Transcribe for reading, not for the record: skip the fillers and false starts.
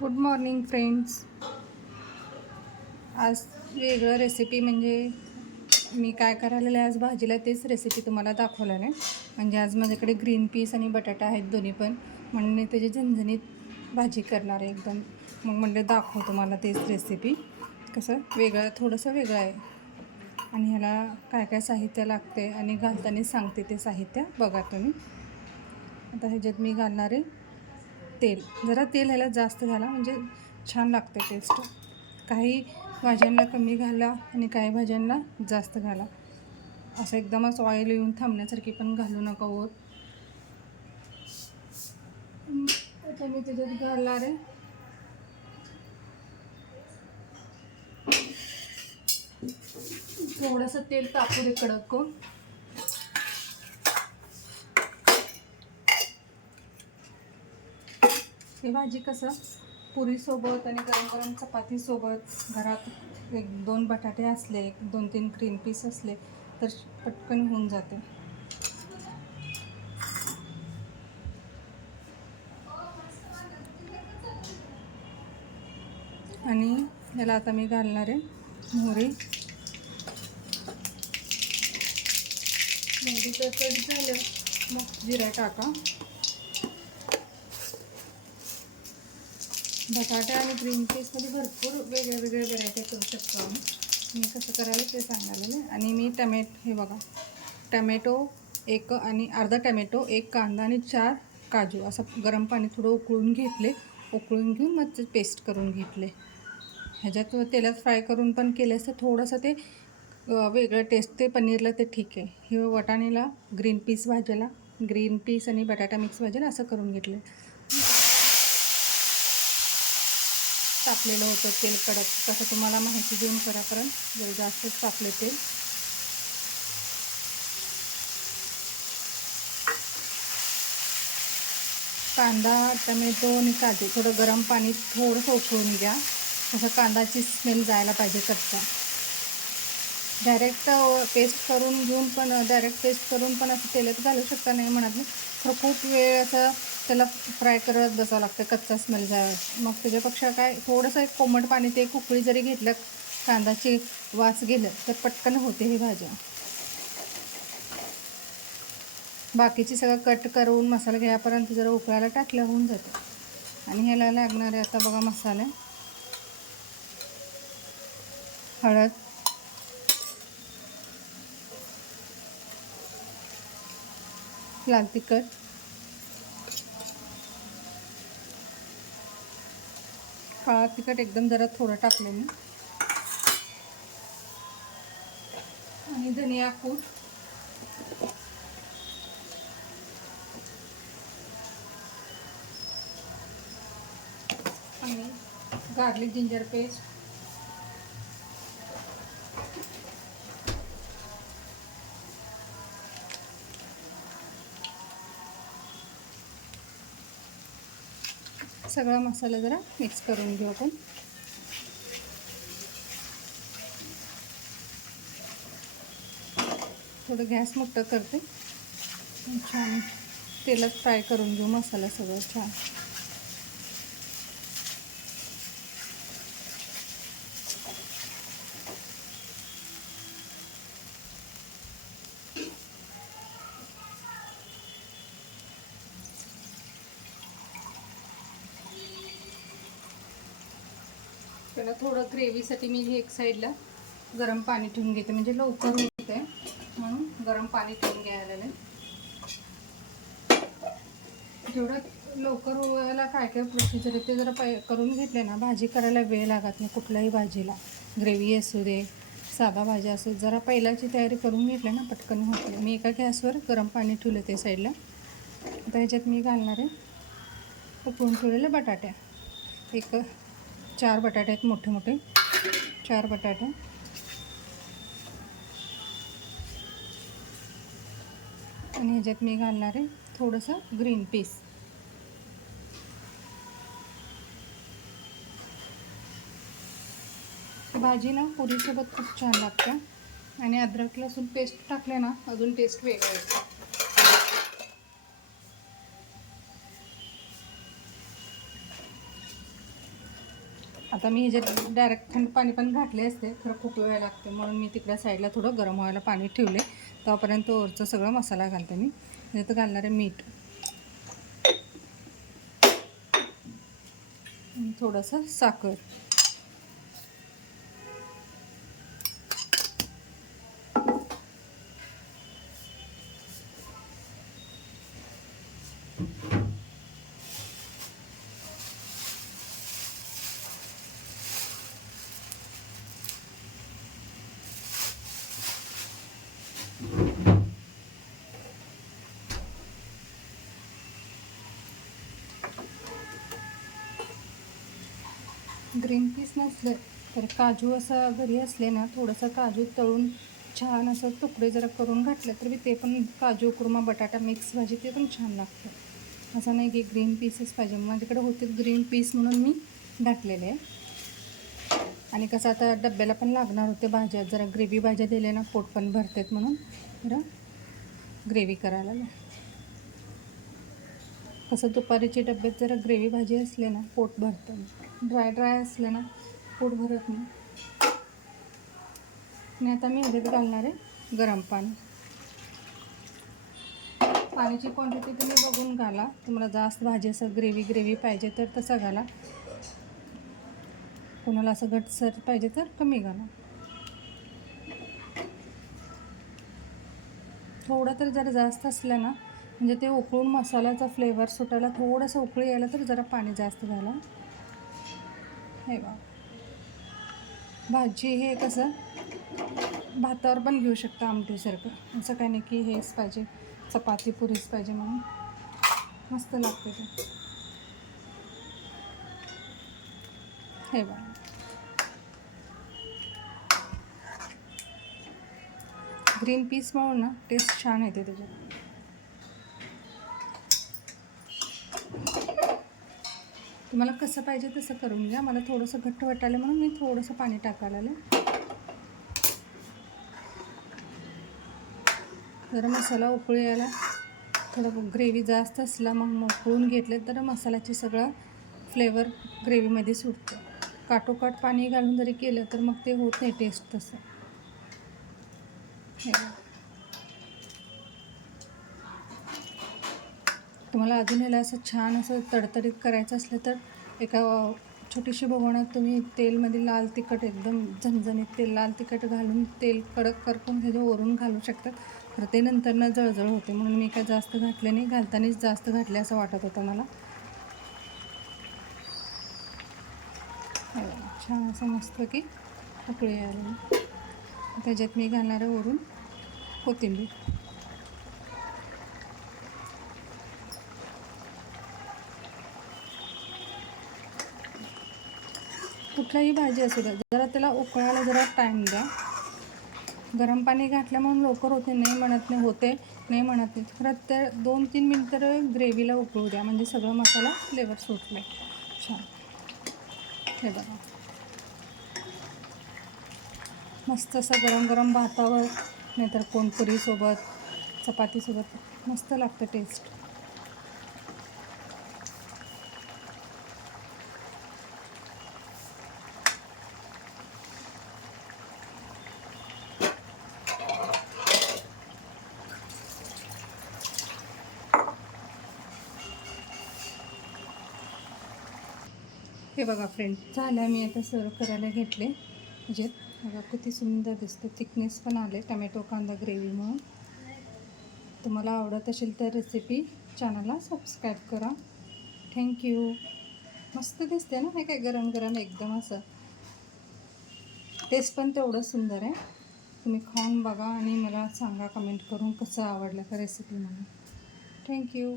Good morning friends. आज वेगळं recipe म्हणजे मी काय करायला आज भाजीला तेच रेसिपी तुम्हाला दाखवलं नाही. म्हणजे आज माझ्याकडे ग्रीन पीस आणि बटाटा आहेत दोन्ही पण, म्हणून मी त्याची झणझणीत भाजी करणार आहे एकदम. मग म्हणले दाखव तुम्हाला तेच रेसिपी, कसं वेगळं थोडंसं वेगळं आहे. आणि ह्याला काय काय साहित्य लागते आणि घालताना सांगते ते साहित्य बघा तुम्ही. आता ह्याच्यात मी घालणार आहे तेल. जरा तेल ह्याला जास्त घाला म्हणजे छान लागते टेस्ट. काही भाज्यांना कमी घाला आणि काही भाज्यांना जास्त घाला. असं एकदमच ऑइल येऊन थांबण्यासारखी पण घालू नका होत. आता मी त्याच्यात घालणार आहे थोडंसं तेल तापू दे कडक करून. ही भाजी कसं पुरीसोबत आणि गरम गरम चपातीसोबत, घरात एक दोन बटाटे असले, एक दोन तीन ग्रीन पीस असले तर पटकन होऊन जाते. आणि ह्याला आता मी घालणार आहे मोहरी. मोहरीचं कट झालं मग जिरा टाका. बटाटा आणि ग्रीन पीसमध्ये भरपूर वेगळ्या वेगळ्या व्हरायटी करू शकतो आम्ही. मी कसं करायला ते सांगायला. आणि मी हे बघा, टमॅटो एक आणि अर्धा टमॅटो, एक कांदा आणि 4 काजू असं गरम पाणी थोडं उकळून घेतले. उकळून घेऊन मग ते पेस्ट करून घेतले. ह्याच्यात तेलात फ्राय करून पण केले असतं थोडंसं ते वेगळं टेस्ट ते पनीरला ते ठीक आहे. हे वाटाण्याला ग्रीन पीस भाज्याला, ग्रीन पीस आणि बटाटा मिक्स भाज्याला असं करून घेतलं. तापलेलं होतं तेल कडक, कसं तुम्हाला माहिती देऊन करापर्यंत जर जास्तच तापले तेल. कांदा, टमॅटो आणि काजू थोडं गरम पाणी थोडंसं उकळून घ्या. तसं कांदाची स्मेल जायला पाहिजे कच्चा. डायरेक्ट पेस्ट करून पण असं तेलात घालू शकता, नाही म्हणत नाही. तर खूप वेळ असं त्याला फ्राय करत बसावं लागतं कच्चा स्मेल जाय. मग त्याच्यापेक्षा काय थोडंसं एक कोमट पाणी ते उकळी जरी घेतलं, कांदाची वास गेलं तर पटकन होते ही भाज्या. बाकीची सगळं कट करून मसाला घ्यापर्यंत जरा उकळायला टाकलं होऊन जातं. आणि ह्याला लागणारे आता बघा मसाले: हळद, लाल तिखट, काळा तिखट एकदम जरा थोडं टाकले मी, आणि धनिया कूट, आणि गार्लिक जिंजर पेस्ट, सगळा मसाला जरा मिक्स करून घेऊ आपण. थोडं गॅस मोठं करते. छान तेलात फ्राय करून घेऊ मसाला सगळं छान. त्याला थोडं ग्रेव्हीसाठी मी एक साईडला गरम पाणी ठेवून घेते, म्हणजे लवकर होते म्हणून गरम पाणी ठेवून घ्यायला. जेवढं लवकर व्हायला काय काय प्रोसिजर आहे ते जरा करून घेतले ना, भाजी करायला वेळ लागत नाही. कुठल्याही भाजीला, ग्रेव्ही असू दे, साधा भाजी असू दे, जरा पहिल्याची तयारी करून घेतली ना पटकन होते. मी एका गॅसवर गरम पाणी ठेवलं ते साईडला. आता ह्याच्यात मी घालणार आहे उकळून ठेवलेले बटाटे. एक 4 बटाटे आहेत, मोठे मोठे 4 बटाटे. आणि ह्याच्यात मी घालणार आहे थोडंसं ग्रीन पीस. भाजी ना पुरीसोबत खूप छान लागते. आणि अद्रक लसूण पेस्ट टाकले ना अजून टेस्ट वेगळा येतो. आता मी ह्याच्यात डायरेक्ट थंड पाणी पण घातले असते, खरं खूप वेळ लागते म्हणून मी तिकडे साईडला थोडं गरम व्हायला पाणी ठेवले. तोपर्यंत वरचं सगळं मसाला घालते मी. ह्याच्यात घालणार आहे मीठ, थोडंसं साखर, ग्रीन पीस नसलं तर काजू असं घरी असले ना, थोडंसं काजू तळून छान असं तुकडे जरा करून घातलं तर ते पण काजू कुर्मा बटाटा मिक्स भाजी ते पण छान लागतं. असं नाही की ग्रीन पीसच पाहिजे. माझ्याकडे होते ग्रीन पीस म्हणून मी घातलेले आहे. आणि कसं आता डब्याला पण लागणार होते भाज्या, जरा ग्रेव्ही भाज्या दिल्या ना पोट पण भरतात म्हणून जरा ग्रेव्ही करायला. कसं दुपारीचे डब्यात जरा ग्रेव्ही भाजी असले ना पोट भरतं, ड्राय असले ना पोट भरत नाही. आणि आता मी ह्याच्यात घालणार आहे गरम पाणी. पाण्याची क्वांटिटी तुम्ही बघून घाला. तुम्हाला जास्त भाजी असं ग्रेव्ही पाहिजे तर तसं घाला, कोणाला असं घटसर पाहिजे तर कमी घाला. थोडं तर जरा जास्त असलं ना म्हणजे ते उकळून मसाल्याचा फ्लेवर सुटायला थोडंसं उकळी यायला तर जरा पाणी जास्त घाला. हे बघा, भाजी हे कसं भातावर पण घेऊ शकता आमटीसारखं, असं काही नाही की हेच पाहिजे चपाती पुरीच पाहिजे म्हणून. मस्त लागते ते. हे बघा, ग्रीन पीस म्हणून ना टेस्ट छान येते त्याच्यात. तुम्हाला कसं पाहिजे तसं करून घ्या. मला थोडंसं घट्ट वाटायला म्हणून मी थोडंसं पाणी टाकायला आलं. जरा मसाला उकळी यायला थोडं ग्रेव्ही जास्त असला मग उकळून घेतले तर मसाल्याचे सगळं फ्लेवर ग्रेव्हीमध्ये सुटतं. काटोकाट पाणी घालून जरी केलं तर मग ते होत नाही टेस्ट तसं. हे तुम्हाला अजून ह्याला असं छान असं तडतडीत करायचं असलं तर एका छोटीशी भगोण्यात तुम्ही तेलमध्ये लाल तिखट एकदम झणझणीत तेल लाल तिखट घालून तेल कडक करपून ह्याच्या वरून घालू शकतात. खरं ते नंतरनं जळजळ होते म्हणून मी काय जास्त घातले नाही. घालतानाच जास्त घातले असं वाटत होतं मला. छान असं मस्त की उकळी आली. त्याच्यात मी घालणार आहे वरून कोथिंबीर. कुठलाही भाजी असू द्या जरा त्याला उकळायला जरा टाईम द्या. गरम पाणी घातलं म्हणून लवकर होते नाही म्हणत नाही, होते नाही म्हणत नाही, खरं तर 2-3 मिनटं ग्रेव्हीला उकळू द्या म्हणजे सगळं मसाला फ्लेवर सुटले छान. हे बघा, मस्त असं गरम गरम भातावर नाहीतर कोणपुरीसोबत चपातीसोबत मस्त लागतं टेस्ट. हे बघा फ्रेंड, झालं. मी आता सर्व करायला घेतले. म्हणजे बघा किती सुंदर दिसते, थिकनेस पण आले टमॅटो कांदा ग्रेव्ही म्हणून. तुम्हाला आवडत असेल तर रेसिपी चॅनलला सबस्क्राईब करा. थँक्यू. मस्त दिसते ना, हे काय गरम गरम एकदम असं. टेस्ट पण तेवढं सुंदर आहे. तुम्ही खाऊन बघा आणि मला सांगा कमेंट करून कसं आवडलं का रेसिपी म्हणून. थँक्यू.